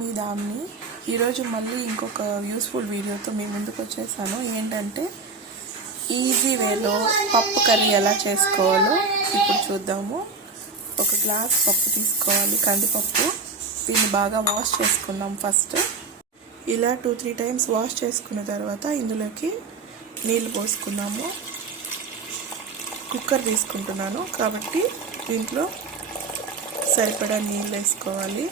మీ దాన్ని. ఈరోజు మళ్ళీ ఇంకొక యూస్ఫుల్ వీడియోతో మీ ముందుకు వచ్చేసాను. ఏంటంటే ఈజీ వేలో పప్పు కర్రీ ఎలా చేసుకోవాలో ఇప్పుడు చూద్దాము. ఒక గ్లాస్ పప్పు తీసుకోవాలి, కందిపప్పు. దీన్ని బాగా వాష్ చేసుకుందాం. ఫస్ట్ ఇలా 2-3 టైమ్స్ వాష్ చేసుకున్న తర్వాత ఇందులోకి నీళ్ళు పోసుకున్నాము. కుక్కర్ తీసుకుంటున్నాను కాబట్టి దీంట్లో సరిపడా నీళ్ళు వేసుకోవాలి.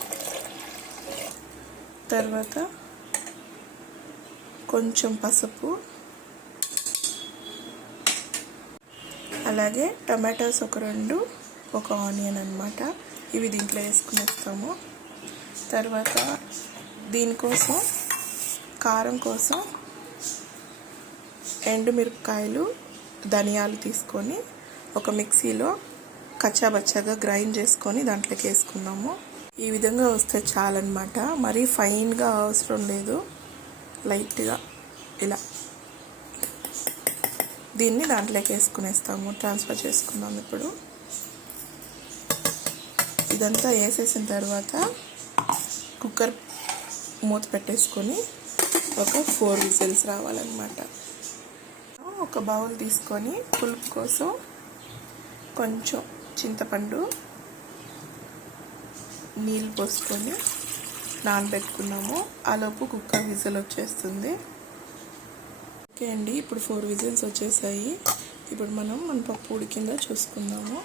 తర్వాత కొంచెం పసుపు, అలాగే టమాటోస్ ఒక 2, ఒక ఆనియన్ అన్నమాట. ఇవి దీంట్లో వేసుకునేస్తాము. తర్వాత దీనికోసం కారం కోసం ఎండుమిరపకాయలు, ధనియాలు తీసుకొని ఒక మిక్సీలో కచ్చాబచ్చాగా గ్రైండ్ చేసుకొని దాంట్లోకి వేసుకుందాము. ఈ విధంగా వస్తే చాలన్నమాట. మరీ ఫైన్గా అవసరం లేదు, లైట్గా ఇలా. దీన్ని దాంట్లోకి వేసుకునేస్తాము. ట్రాన్స్ఫర్ చేసుకుందాం. ఇప్పుడు ఇదంతా వేసేసిన తర్వాత కుక్కర్ మూత పెట్టేసుకొని ఒక 4 విజిల్స్ రావాలన్నమాట. ఒక బౌల్ తీసుకొని పులుపు కోసం కొంచెం చింతపండు నీళ్ళు పోసుకొని నానబెట్టుకున్నాము. ఆలోపు కుక్కర్ విజిల్ వచ్చేస్తుంది. ఓకే అండి, ఇప్పుడు 4 విజిల్స్ వచ్చేసాయి. ఇప్పుడు మన పప్పు ఉడికిందో చూసుకుందాము.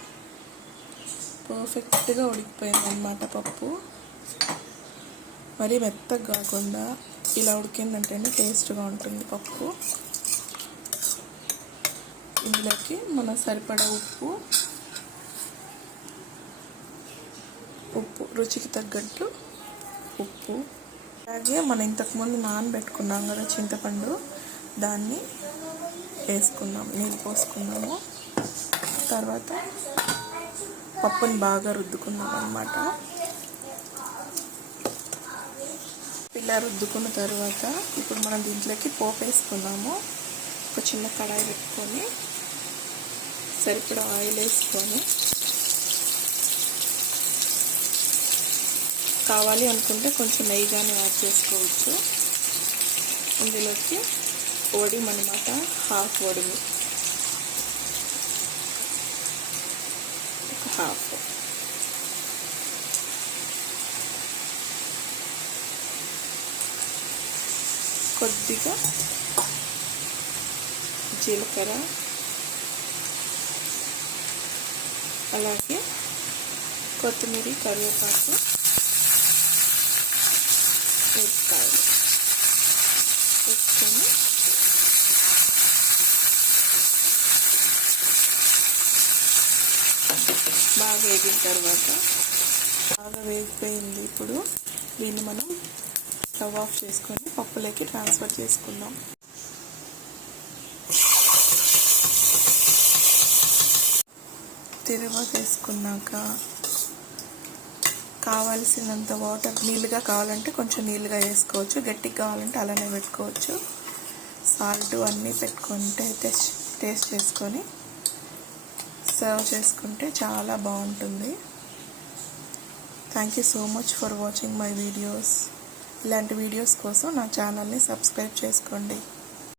పర్ఫెక్ట్గా ఉడికిపోయింది అన్నమాట పప్పు. మరీ మెత్తగా కాకుండా ఇలా ఉడికిందంటేనే టేస్ట్గా ఉంటుంది పప్పు. ఇందులోకి మన సరిపడా ఉప్పు రుచికి తగ్గట్టు ఉప్పు, అలాగే మనం ఇంతకుముందు నానబెట్టుకున్నాం కదా చింతపండు, దాన్ని వేసుకున్నాం. నీళ్ళు పోసుకున్నాము. తర్వాత పప్పుని బాగా రుద్దుకున్నాం అన్నమాట. ఇలా రుద్దుకున్న తర్వాత ఇప్పుడు మనం దీంట్లోకి పోపు వేసుకున్నాము. ఒక చిన్న కడాయి పెట్టుకొని సరిపడా ఆయిల్ వేసుకొని, కావాలి అనుకుంటే కొంచెం నెయ్యిగానే యాడ్ చేసుకోవచ్చు. ఇందులోకి వడిం అన్నమాట, హాఫ్ వడిము, ఒక హాఫ్. కొద్దిగా జీలకర్ర, అలాగే కొత్తిమీర, కరివేపాకు, మిరపకాయలు వేసుకొని బాగా వేగిన తర్వాత బాగా వేగిపోయింది. ఇప్పుడు దీన్ని మనం స్టవ్ ఆఫ్ చేసుకొని పప్పులోకి ట్రాన్స్ఫర్ చేసుకుందాం. తిరువాత వేసుకున్నాక కావాల్సినంత వాటర్, నీళ్ళుగా కావాలంటే కొంచెం నీళ్ళుగా వేసుకోవచ్చు, గట్టిగా కావాలంటే అలానే పెట్టుకోవచ్చు. సాల్ట్ అన్నీ పెట్టుకుంటే టేస్ట్ చేసుకొని సర్వ్ చేసుకుంటే చాలా బాగుంటుంది. Thank you so much for watching my videos. ఇలాంటి వీడియోస్ కోసం నా ఛానల్ని సబ్స్క్రైబ్ చేసుకోండి.